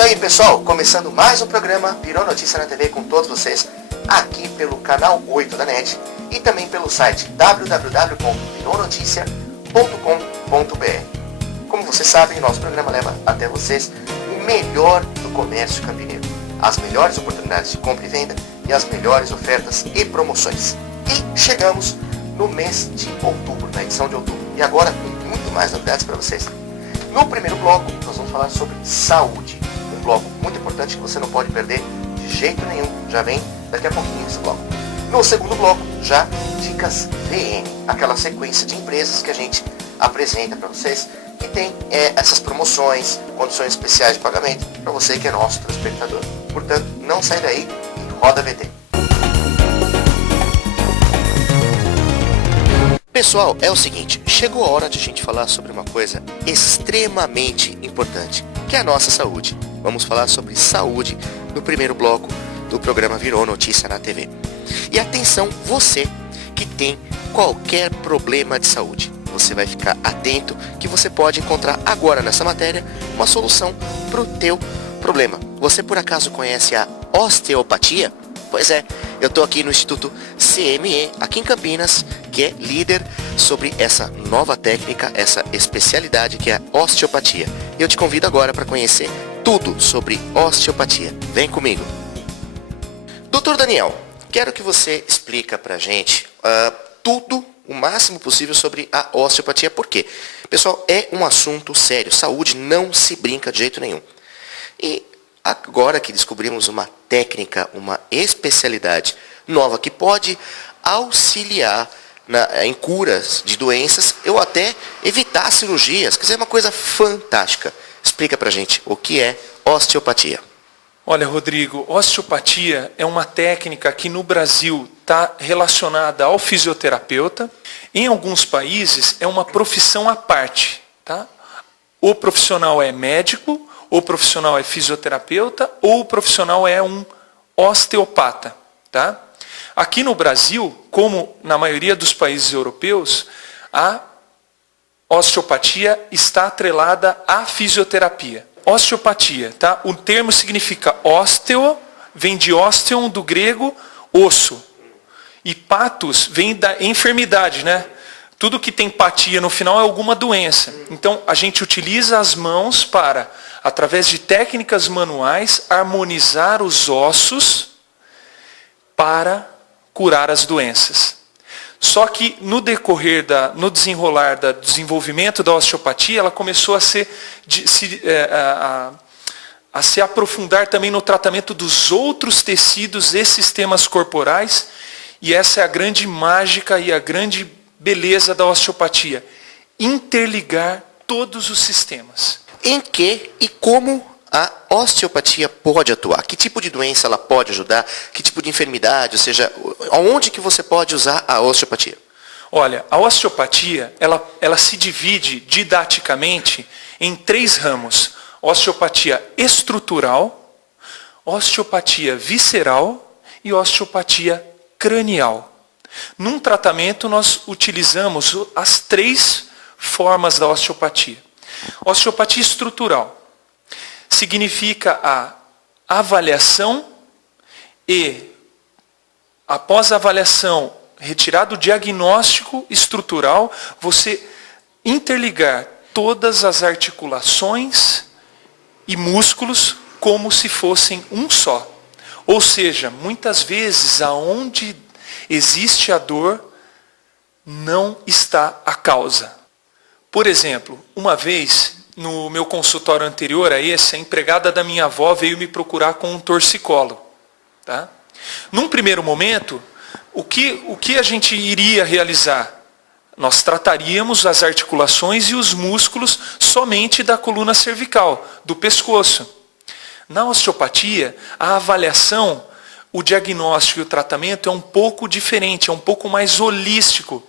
isso aí, pessoal, começando mais um programa Virou Notícia na TV com todos vocês, aqui pelo canal 8 da NET e também pelo site www.vironoticia.com.br. Como vocês sabem, nosso programa leva até vocês o melhor do comércio campineiro, as melhores oportunidades de compra e venda e as melhores ofertas e promoções. E chegamos no mês de outubro, na edição de outubro, e agora tem muito mais novidades para vocês. No primeiro bloco, nós vamos falar sobre saúde. Um bloco muito importante que você não pode perder de jeito nenhum. Já vem daqui a pouquinho esse bloco. No segundo bloco, já dicas VM. Aquela sequência de empresas que a gente apresenta para vocês. Que tem essas promoções, condições especiais de pagamento para você que é nosso telespectador. Portanto, não sai daí e roda VT. Pessoal, é o seguinte, chegou a hora de a gente falar sobre uma coisa extremamente importante, que é a nossa saúde. Vamos falar sobre saúde no primeiro bloco do programa Virou Notícia na TV. E atenção, você que tem qualquer problema de saúde, você vai ficar atento que você pode encontrar agora nessa matéria uma solução para o teu problema. Você por acaso conhece a osteopatia? Pois é, eu estou aqui no Instituto CME, aqui em Campinas, que é líder sobre essa nova técnica, essa especialidade que é a osteopatia. E eu te convido agora para conhecer tudo sobre osteopatia. Vem comigo. Doutor Daniel, quero que você explique para a gente tudo, o máximo possível sobre a osteopatia. Por quê? Pessoal, é um assunto sério. Saúde não se brinca de jeito nenhum. E agora que descobrimos uma técnica, uma especialidade nova que pode auxiliar em curas de doenças, ou até evitar cirurgias, quer dizer, é uma coisa fantástica. Explica pra gente o que é osteopatia. Olha, Rodrigo, osteopatia é uma técnica que no Brasil está relacionada ao fisioterapeuta. Em alguns países é uma profissão à parte, tá? O profissional é médico, o profissional é fisioterapeuta ou o profissional é um osteopata, tá? Aqui no Brasil, como na maioria dos países europeus, a osteopatia está atrelada à fisioterapia. Osteopatia, tá? O termo significa osteo, vem de osteon do grego, osso. E patos vem da enfermidade, né? Tudo que tem patia no final é alguma doença. Então, a gente utiliza as mãos para, através de técnicas manuais, harmonizar os ossos para curar as doenças. Só que no decorrer, no desenrolar do desenvolvimento da osteopatia, ela começou a se aprofundar também no tratamento dos outros tecidos e sistemas corporais, e essa é a grande mágica e a grande beleza da osteopatia, interligar todos os sistemas. Em que e como a osteopatia pode atuar? Que tipo de doença ela pode ajudar? Que tipo de enfermidade? Ou seja, aonde que você pode usar a osteopatia? Olha, a osteopatia, ela se divide didaticamente em 3 ramos. Osteopatia estrutural, osteopatia visceral e osteopatia cranial. Num tratamento, nós utilizamos as 3 formas da osteopatia. Osteopatia estrutural significa a avaliação e, após a avaliação, retirado o diagnóstico estrutural, você interligar todas as articulações e músculos como se fossem um só. Ou seja, muitas vezes aonde existe a dor, não está a causa. Por exemplo, uma vez, no meu consultório anterior a esse, a empregada da minha avó veio me procurar com um torcicolo. Tá? Num primeiro momento, o que a gente iria realizar? Nós trataríamos as articulações e os músculos somente da coluna cervical, do pescoço. Na osteopatia, a avaliação, o diagnóstico e o tratamento é um pouco diferente, é um pouco mais holístico,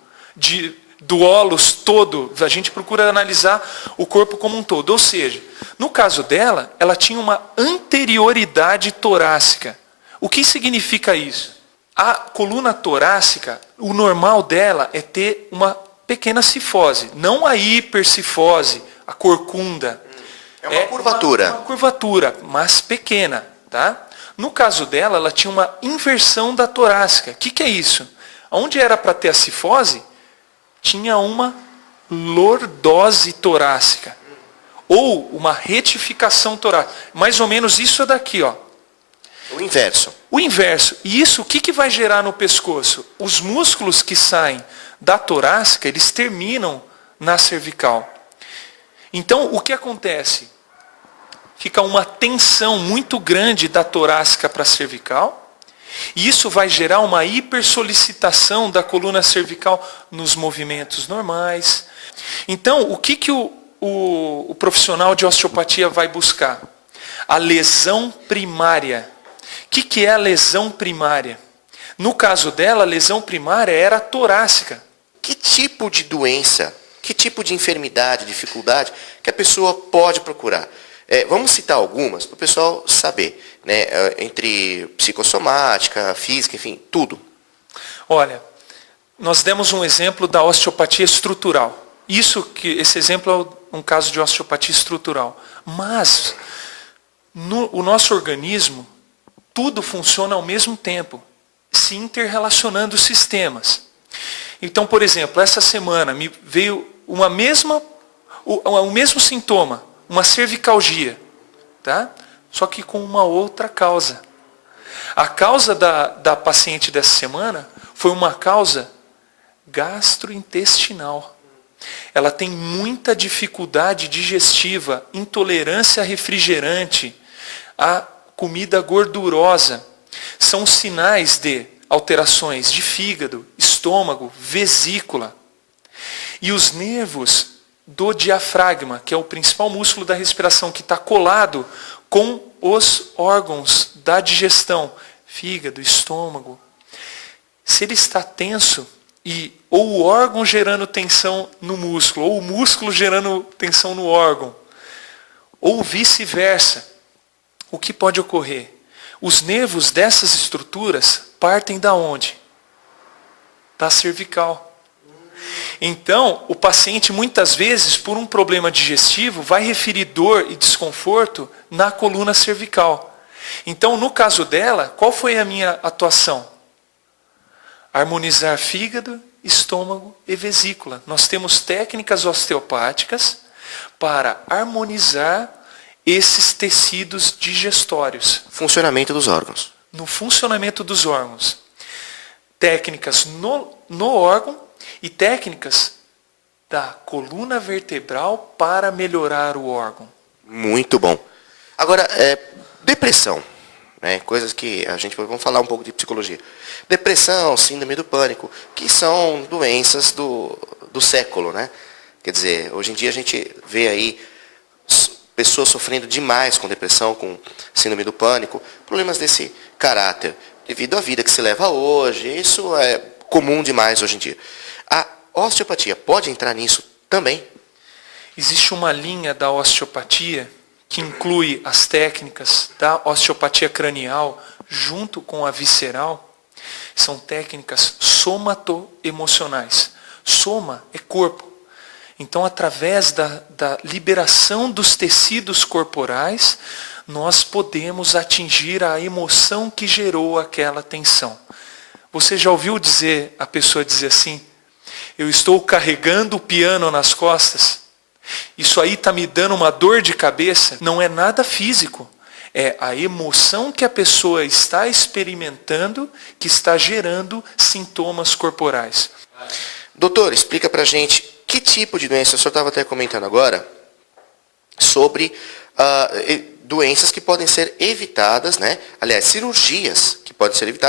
do ólus todo. A gente procura analisar o corpo como um todo. Ou seja, no caso dela, ela tinha uma anterioridade torácica. O que significa isso? A coluna torácica, o normal dela é ter uma pequena cifose, não a hipercifose, a corcunda. É uma curvatura. Uma curvatura, mas pequena, tá? No caso dela, ela tinha uma inversão da torácica. O que é isso? Onde era para ter a cifose, tinha uma lordose torácica. Ou uma retificação torácica. Mais ou menos isso daqui, ó. O inverso. O inverso. E isso, o que vai gerar no pescoço? Os músculos que saem da torácica, eles terminam na cervical. Então, o que acontece? Fica uma tensão muito grande da torácica para a cervical. E isso vai gerar uma hipersolicitação da coluna cervical nos movimentos normais. Então, o que o profissional de osteopatia vai buscar? A lesão primária. O que é a lesão primária? No caso dela, a lesão primária era torácica. Que tipo de doença, que tipo de enfermidade, dificuldade que a pessoa pode procurar? Vamos citar algumas para o pessoal saber, né? Entre psicossomática, física, enfim, tudo. Olha, nós demos um exemplo da osteopatia estrutural. Esse exemplo é um caso de osteopatia estrutural. Mas, o nosso organismo, tudo funciona ao mesmo tempo, se interrelacionando os sistemas. Então, por exemplo, essa semana me veio o mesmo sintoma, uma cervicalgia, tá? Só que com uma outra causa. A causa da paciente dessa semana foi uma causa gastrointestinal. Ela tem muita dificuldade digestiva, intolerância a refrigerante, a comida gordurosa. São sinais de alterações de fígado, estômago, vesícula. E os nervos do diafragma, que é o principal músculo da respiração, que está colado com os órgãos da digestão, fígado, estômago. Se ele está tenso, ou o órgão gerando tensão no músculo, ou o músculo gerando tensão no órgão, ou vice-versa, o que pode ocorrer? Os nervos dessas estruturas partem da onde? Da cervical. Então, o paciente muitas vezes, por um problema digestivo, vai referir dor e desconforto na coluna cervical. Então, no caso dela, qual foi a minha atuação? Harmonizar fígado, estômago e vesícula. Nós temos técnicas osteopáticas para harmonizar esses tecidos digestórios. Funcionamento dos órgãos. No funcionamento dos órgãos. Técnicas no órgão e técnicas da coluna vertebral para melhorar o órgão. Muito bom. Agora, depressão, né? Coisas que vamos falar um pouco de psicologia. Depressão, síndrome do pânico, que são doenças do século, né? Quer dizer, hoje em dia a gente vê aí pessoas sofrendo demais com depressão, com síndrome do pânico, problemas desse caráter, devido à vida que se leva hoje. Isso é comum demais hoje em dia. A osteopatia pode entrar nisso também? Existe uma linha da osteopatia que inclui as técnicas da osteopatia cranial junto com a visceral. São técnicas somato-emocionais. Soma é corpo. Então, através da liberação dos tecidos corporais, nós podemos atingir a emoção que gerou aquela tensão. Você já ouviu a pessoa dizer assim: eu estou carregando o piano nas costas, isso aí está me dando uma dor de cabeça? Não é nada físico. É a emoção que a pessoa está experimentando que está gerando sintomas corporais. Doutor, explica pra gente que tipo de doença, o senhor estava até comentando agora, sobre doenças que podem ser evitadas, né? Aliás, cirurgias que podem ser evitadas